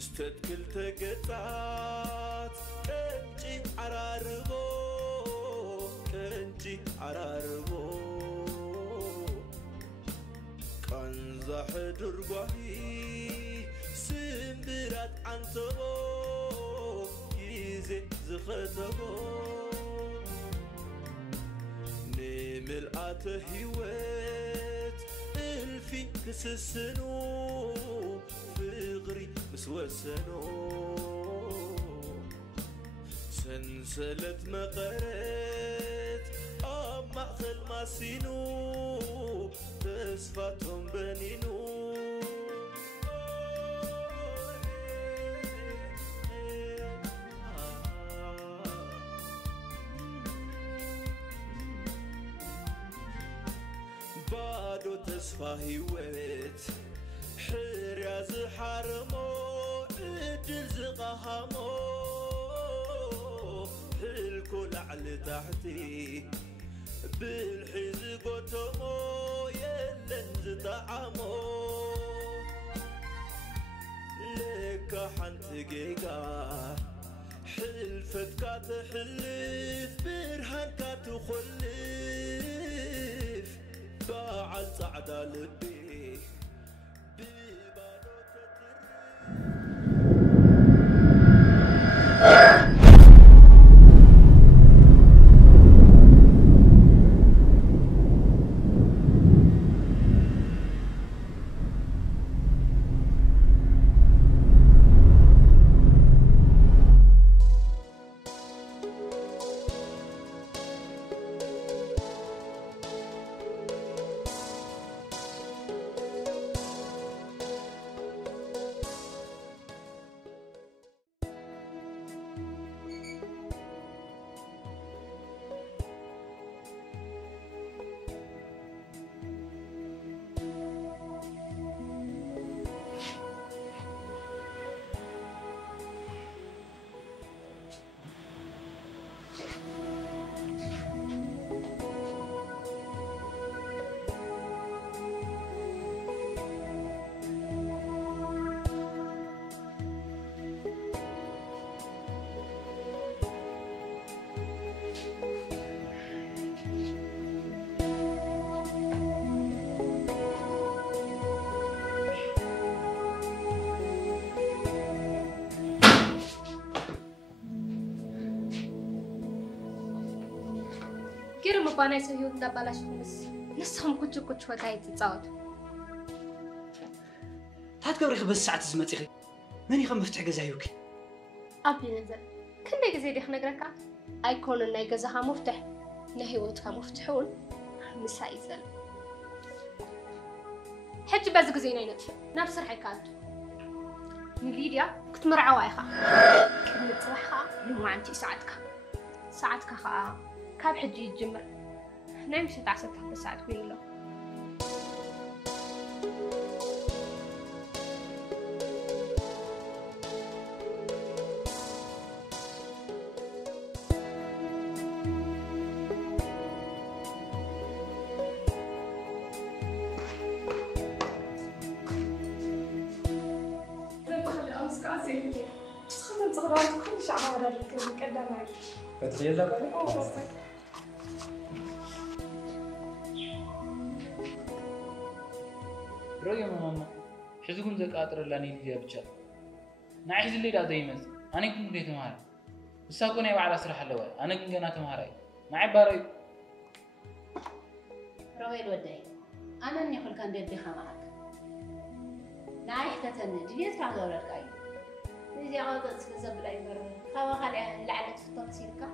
كستت كل تقطعت كنتي عراربو كنتي عراربو كان زحدر قوي سمبرات عنتبو يزي زختبو نملقات هيوت الفي كسسنو فغري مسوسنو سنسلت مقرت مأخل ماسينو تسفاتهم بنينو بادو تسفى هيوت حريا زحرمو ادل زقهمو الكل على تحتي بالحز قطمو يلن زطعمو لك حنت جيجا حلفت كاتحلف برهان كاتخلف باعل صعدا لبي بانا يسويون دا بلاش بس نسهم كتش وتاي تتصاوت هات قبري بس ساعة زمتي ماني خم مفتح جزايوك أبي نزل كل جزاي دي خنقرك أيكون إن جزاها مفتح نهيوتها مفتحون مسايزل حج بس جزينا ينطفئ نفس الحكاية نفيديا كنت مرعى وايخا كنت صراحة لما أنتي ساعتك خا كاب حجي يتجمر نايم شت عسات حتى ساعة كوين له كل شعر على الكلام فتخيل لك رأي ماما حزقون ذاك أطر لاني اللي جابتشا نعيش اللي دا دايمز أنا كنت بدي تمهار بس أكون يبغى على سرح اللواء أنا كنت جانا تمهاري معي باري رويل وداي أنا إني خل كان بدي خمارك نعيش تتند جيت كان دور الكاي نجي عادت سكزب لا يمر خوا خلي لعنة في التنسيق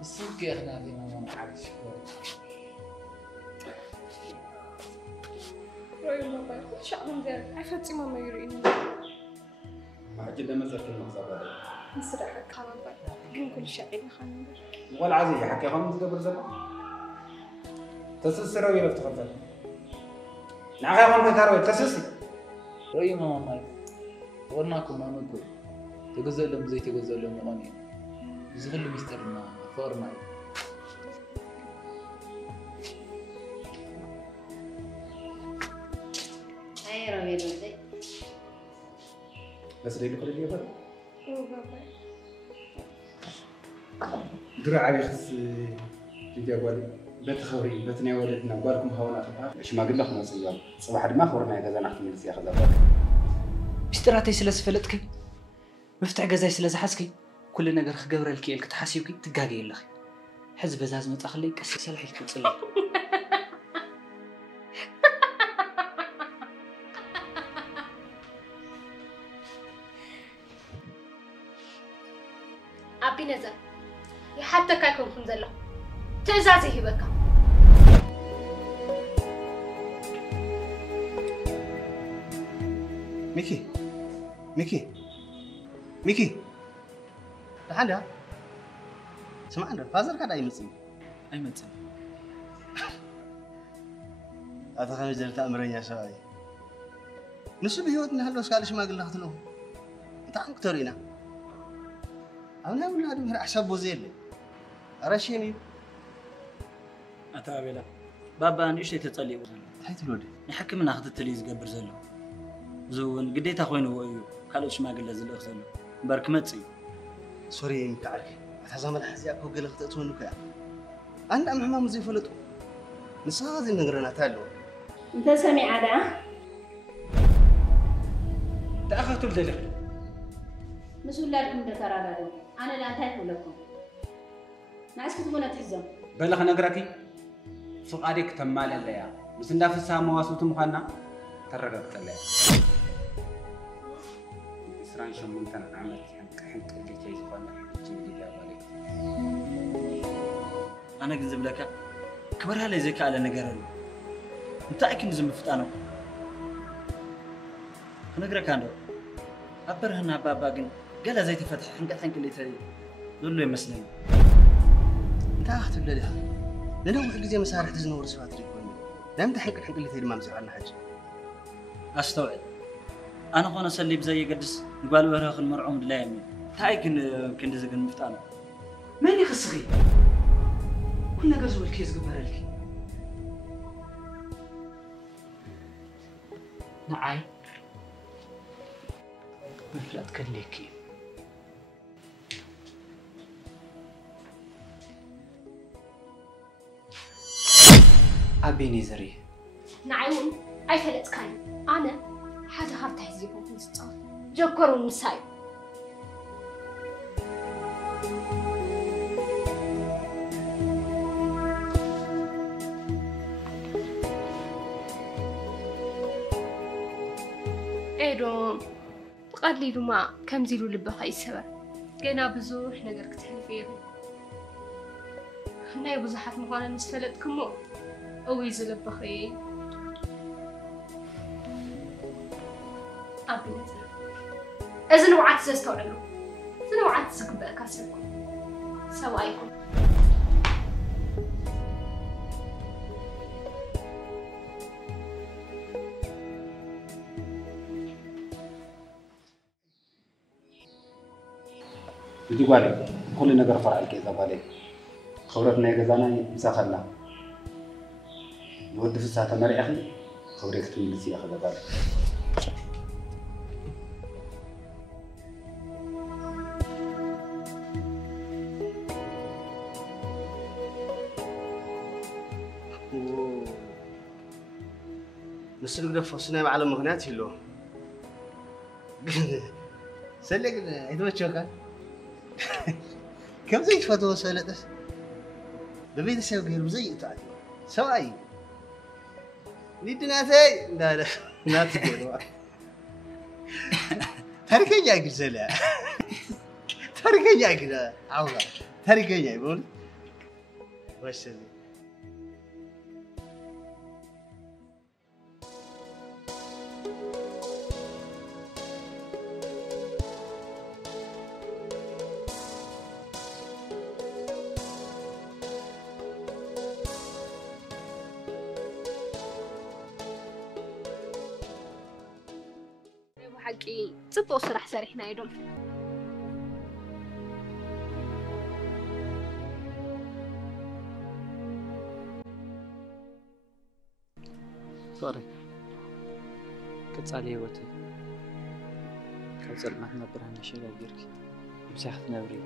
الصدق يا أخنا دي ماما عارف رويل ماما إن شاء الله مزيان عفتي ماما يريني ما حد لما زرت المغزى بعد مسرحك خرابة قم كل شيء خانم ولا عزيز حكي خمس قبل زمان تسسر ولا افتخرت نعم خمس تروي تسسي رأي ماما ورناكم ما نقول تجزء لهم زي تجزء لهم مغني زغل مسترنا فورنا أي رويل وداي بس ليه كل اللي يبغى بابا درع على خص اللي جوالي بتخوري بتني ولدنا بالكم هونا ايش ما قلت لك ما صيام صباح ما خورنا كذا نحكي من السياق هذا مشتراتي سلاس فلتك مفتح جزاي سلاس حسكي كل نجار خجبر الكيل كتحسيوكي تجاجي لخي حزب بزاز متأخلي كسي سلحي كتصلي أبي نزل حتى كايكم كنزله تزازي هبكا ميكي تعال سمعنا فازر كذا يمسي أتخيل جلت أمرين يا شاي نسوا بيوتنا هلو سكالش ما قلنا خذلهم أنت عنك تورينا أنا ولا هذا حساب وزير أرشيني أتابع بابا أنا إيش تتصلي وزن هاي تلودي نحكي أخذ التليز قبر زلو زون قديت أخوين هو أيوب قالوش ما قل زلو زلو برك متسي سوري أنت عارف أتزامن حزيك هو قال خطأت منك يا أنا أم حمام زي فلتو نصادي نقرنا تالو أنت سمع على تأخذت الدليل مسؤول لكم دكتور أنا لا أنتهي لكم ناس كتبونا تحزم بلغ نقرأكي سوق عليك تمال الليا بس ندافع السامة واسوت مخنا ترقبت الليا إسرائيل شو من تنا عملت حنك اللي جاي خوانا جيدي جابالي أنا كنزب لك كبرها لي زيك على نقرأ أنت أكيد نزم فتانو نقرأ كانوا أبرهنا بابا جن قال زي تفتح حنك اللي تري دول له يمسلني أنت أخذت ولا لا؟ لأنه وحق زي مسارح تزنور سوات ريكوني لا أنت حنك اللي تري ما مزعلنا حاجة أستوعب أنا خوانا سلي بزي قدس نقال وراه المرعوم لا يمين تاي كن زي كن فتانو ماني يخصغي كنا قرزوا الكيس قبل لك نعاي مفلات كليكي أبيني زري نعيون أي فلت كان أنا حتى هرت حزيبهم في الصوت جوكروا مساي إيدو قليلو ما كم زيلو لبخاي السبب جينا بزوح نقدر كتحلفيه ناي بزحات مقانا نسفلت كمو أويز لبخي أبي نزل إذا وعدت زستوعلو إذا وعدت زكبأ كاسبكم سوايكم بدي بالي كل نقر فرع الكيزة بالي خبرتنا يجزانا مساخنا نود في الساعة مري أخي خبرك تملسي أخذ بالي نسلك دفع سنة على مغنياتي له سلك إذا تشوكا كم زي فتوى سلتس ببيت سوي غير زي تعالي سواي نيدنا زي لا ناتي كده تركني يا جزلا تركني يا كده عوضة تركني يقول وش ذي حقي صبوا صراحة سريحنا يدوم سوري كتصالي هوتي كوزل ما تنبرها نشيلها جيرك مساحة نوري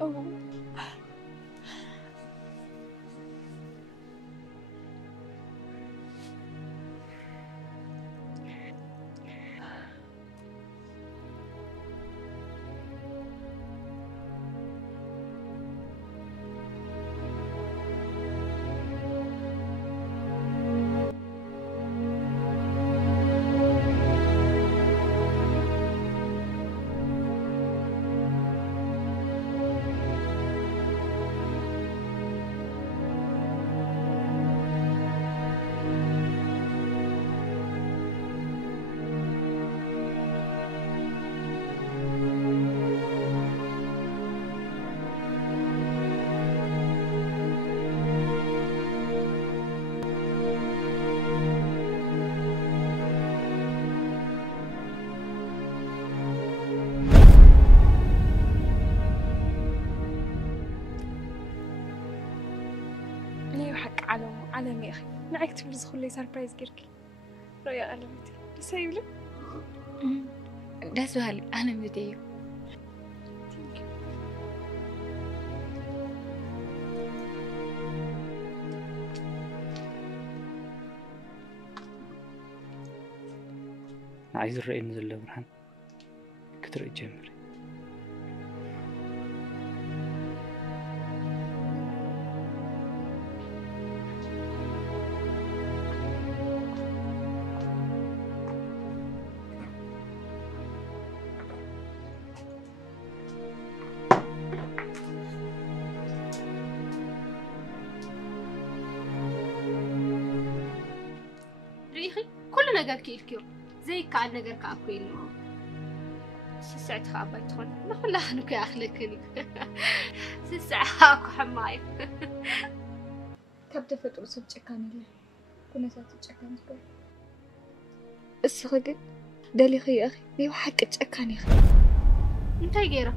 علم يا أخي نعك تبرز خلي سربرايز جيركي رؤيا علمتي لسايبلك ده سؤال أنا مديو عايز الرأي نزل برهان كتر الجمر ነገር كيلكيو زي كان ነገር كأكوين سسعت خابي تخون نخلها نك يا أخلكني سسعاك حماي كبت فترة سبتشكان الله كنا سبتشكان سبر السخجن دالي خي أخي ليه حق تشكان يا أخي أنت غيره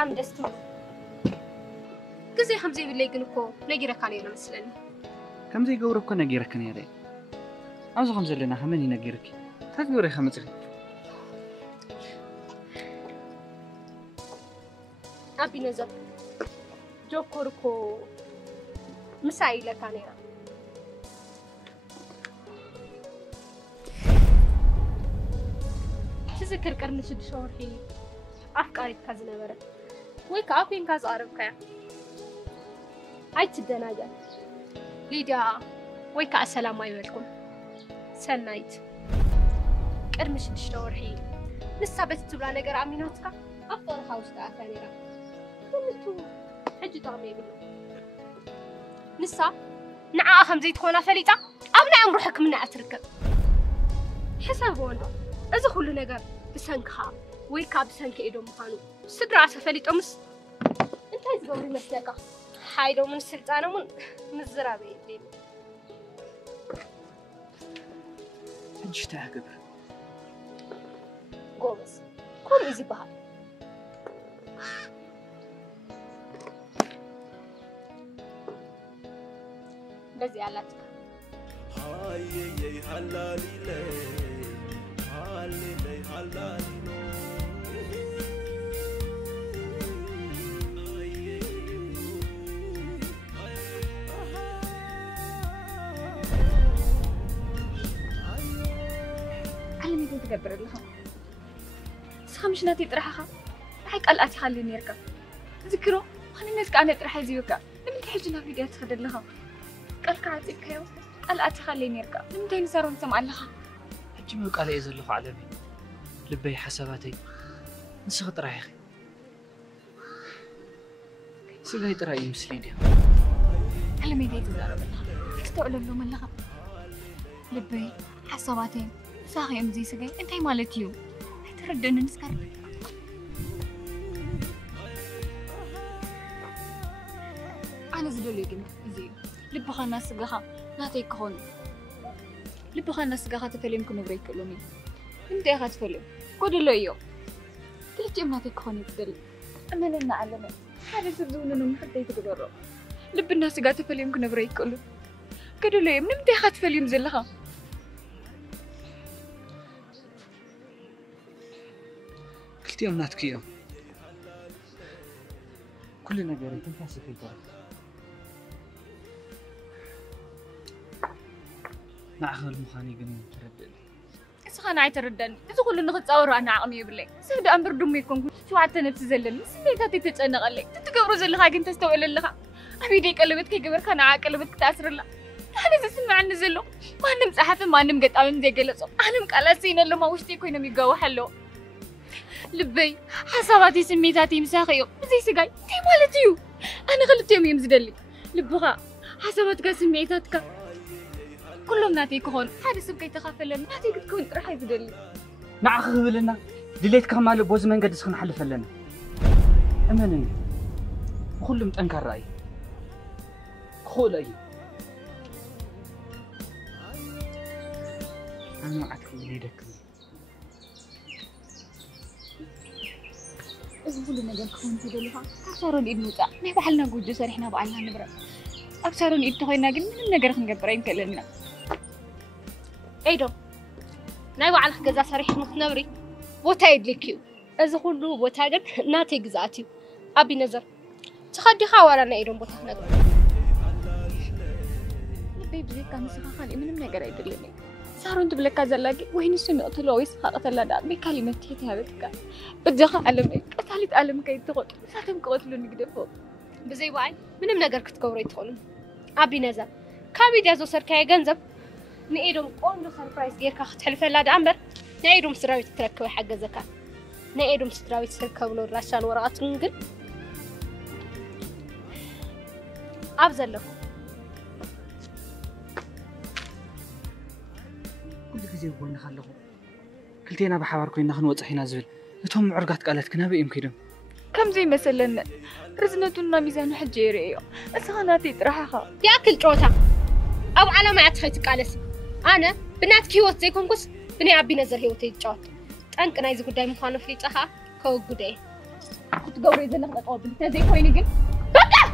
عم دستم كزي خمزي باللي جنكو نجيرك علينا مثلاً كم زي جورك نجيرك يا ري عاوز خمزة لنا خمني نجيرك تجوري خمزة أبي نزل جوكوركو مسايلة كانيرا تذكر كرني شد شورحي أفكاري كذا نبرة ويك أكوين كذا أعرفك هاي تدناجا ليديا ويك السلام عليكم سنايت كرمش الشورحي لسه بتطلع نجار عميناتك أفضل خاوش تأثيرها قلتوا حج طعمي بلو لسه نعا خمزي تكون فليتا أبنى أمرحك من أتركب حساب وانو إذا كل نجار بسنكها ويكا بسنك إيدو مخانو سدرا سفليت أمس انت يزغوري مسلكا حايلو من السلطانة من الزرابي الليل حج تعقب قومس كون إيزي بها بزي علاتك هاي هلالي لي هالي لي هلالي انت تقبر لها سخمش ناتي طرحها حق قلقاتي خلي نيركا ذكرو خلينا الناس كأنا طرح يزيوكا لمن تحجنا فيديو تخد لها قالك عاطيك كيو قلقاتي خلي نيركا لمن تاني صاروا نسمع لها حجي ما قال يزل له على لبي حساباتي نسخ طرح يا اخي سيغاي طرح يمسلي دي على ما يدي تزارب لها تستقل له من لها لبي حساباتي ساغي امزي سجاي انتي مالتيو تردن نسكر أنا زدولي جم زين لبخا الناس جها ناتي كون لبخا الناس جها تفلم كنا بريك لوني انت يا خات فيلم كود له يو تلتي ناتي كون يبدل أما لنا علمه هذا سبزون إنه محتاج يتجرب لب الناس جها تفلم كنا بريك لون كود له يوم نمتى خات فيلم زلها قلت يوم ناتكيو كل نجار انت فاسف في الدار نعخل مخاني قنون تردني إسخان عاي تردني إذا كل نخد أورا أنا عقمي بالله سيبدأ أمبر دمي يكون شو عدت نفس زلني سميتاتي تتأنق عليك تتقبرو زلها جنت تستوعب لها أبيدي قلبت كي قبر كان عاقلبت كتأثر الله أنا زسمع عن نزله ما نم صحافة ما نم قد أمن زي قلصو أنا مقلسين اللي ما وشتي كوينا ميقاو حلو لبي حساباتي سميتاتي مساخيو زي سقاي تي مالتيو أنا غلطت يوم يمزدلي لبها حساباتك سميتاتك كلهم ناتي كهون هذا سبكي تخاف لنا ناتي تكون راح يزدلي نعخ قبلنا دليت كمال بوز من قد سخن حلف لنا أمانني كلهم تنكر رأي خول أي أنا ما عاد كل يدك إذا كل نجار كهون تدلها أكثرون إيد موتا ما بحالنا جوجو سريحنا بعلنا نبرة أكثرون إيد تخوينا جن من نجار خنجبرين كلنا أيدو نايو على جزا صريح متنوري بوتا يدلكيو إذا كله بوتا جن ناتي جزاتي أبي نظر تخدي خاورنا أيدو بوتا نظر نبي بزي كان سخان من نجار يدلني صاروا انت بلك زلاقي وين السنة طلويس خاطر لا دا بكلمة تيتي هذاك بدخ علمك قتلت علمك يتقول ساتم قتلوا نقدفوا بزي واي منم نجار كتكوري تخونم أبي نظر كابي جازو سركاي جنزب نقيدهم قوم سربرايز غيرك تحلف لا دامبر نقيدهم سراوي تركوا حق زكاة نقيدهم سراوي تركوا له الرشان ورقات نقل أبزل لكم كل جزء وين خلقه كلتينا بحوار كوينا خنوصحينا زبل نتهم عرقات قالت كنا بيم كيدم كم زي مثلا رزنتنا ميزان حجيري اسخاناتي طرحها ياكل جوتا أو على ما أتخيت قالس أنا بنات هيوت زي كونكوس بني أبي نزر هيوت يتجوت أنك نايز قداي مخانو في تخا كو قداي كنت قوري زي نخلق أوبن تزي كويني قل بقى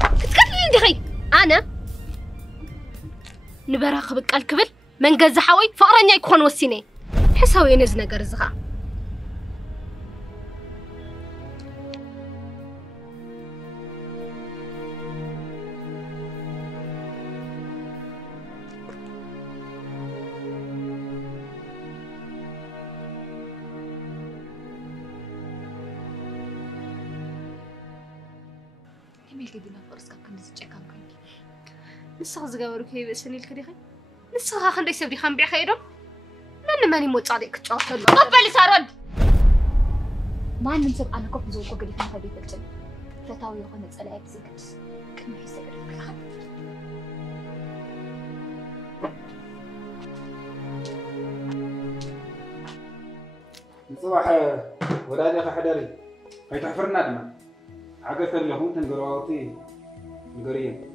كتكتلين دخي أنا نبرا خبك الكبل من جز حوي فقرني يكون وسيني حسوي نزنا جرزها كمل كده نفرس كان نزجع كان كنت نسخ زجاورو كي بسني الكريخي نسخ خلي يسبدي خان بيخيرهم لأن ماني موت صادق تشوف له قبل سارد ما ننسب أنا كوب زوجو قدي كان خدي فلتن فتاوي يخون تسألها بزكت كم يسجل كلها صباح ولا لي حداري هاي تحفرنا دما عقلت لهم تنقراوتي نقريه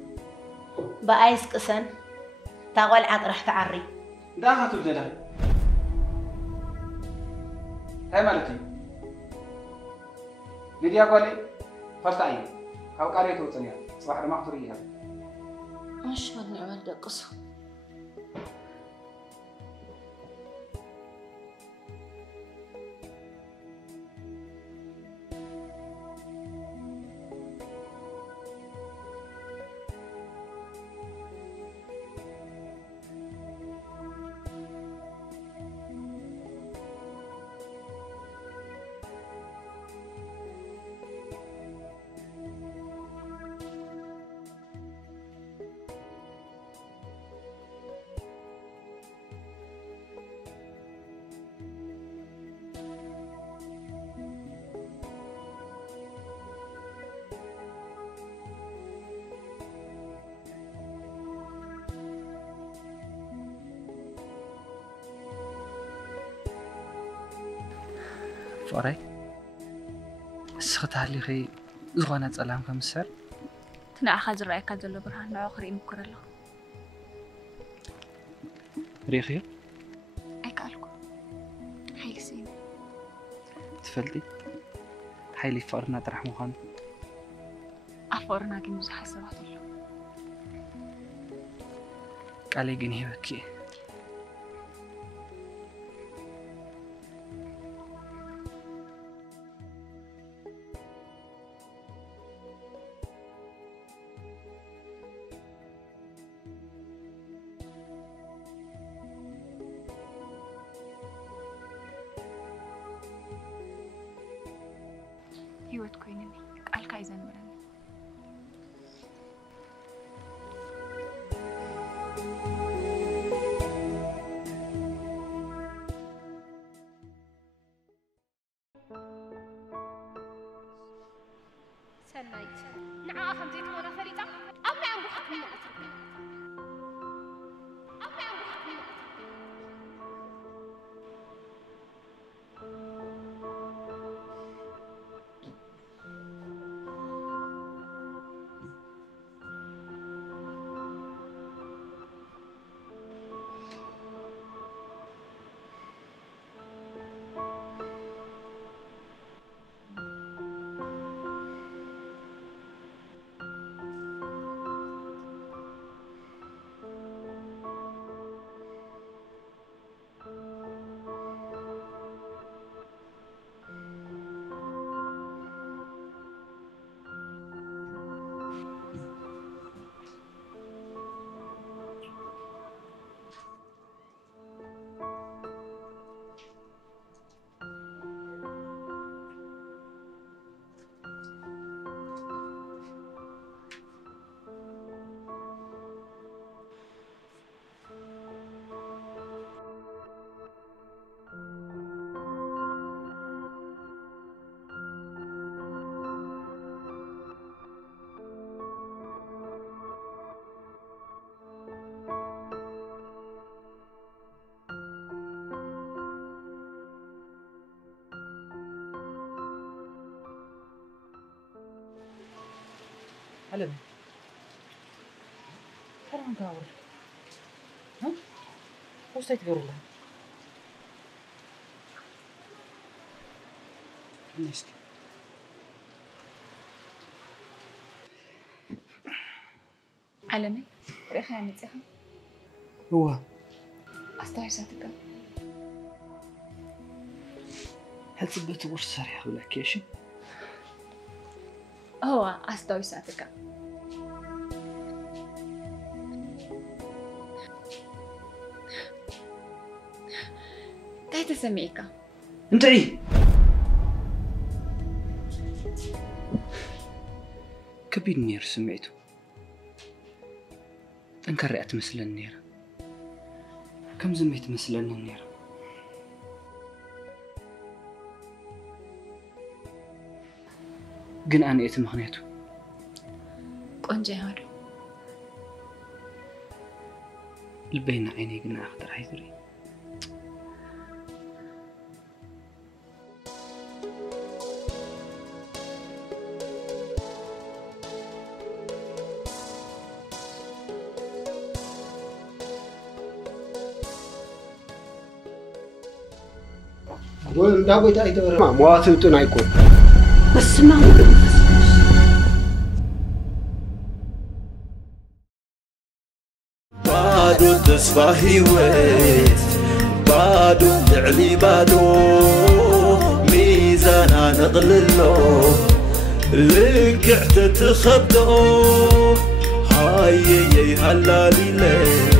بأيس قسن تاقول عاد راح تعري داها تبدلها هاي مالتي ليديا قولي فرتعي هاو قاري توصنيا صباح ما اختريها مش ما نعمل دقص فقراي سختها لي خي زغنا صلام كمسر تنا خاز رايك زلو برهان نوع اخر يمكر له ريخي ايكالكو حيل سين تفلتي حيلي فقرنا طرح مخان افورنا كي مزح حسبت له قالي جنيه بكي هيوت كوينني قال كايزن مرن سنايت نعا خمزيت وانا فريطة أم نعم بحق من أترك أم نعم بحق من علم حرام كاور ها وش تقول لها نسك علمي ريخي عمتها هو استعيشاتك هل ثبت وش صريح ولا كيشي هو استعيشاتك تايت سميك انت ايه كبير نير سمعته انكرأت مثل النير كم زميت مثل النير جن أنا إيه مخنيته قنجة هارو البين عيني جن أخضر حيدري وندابو يتايدور ما مواسوتو نايكو بس ما بادو تصفى هويت بادو تعلي بادو ميزانا نقللو لقعت تخبدو هاي هلا ليلي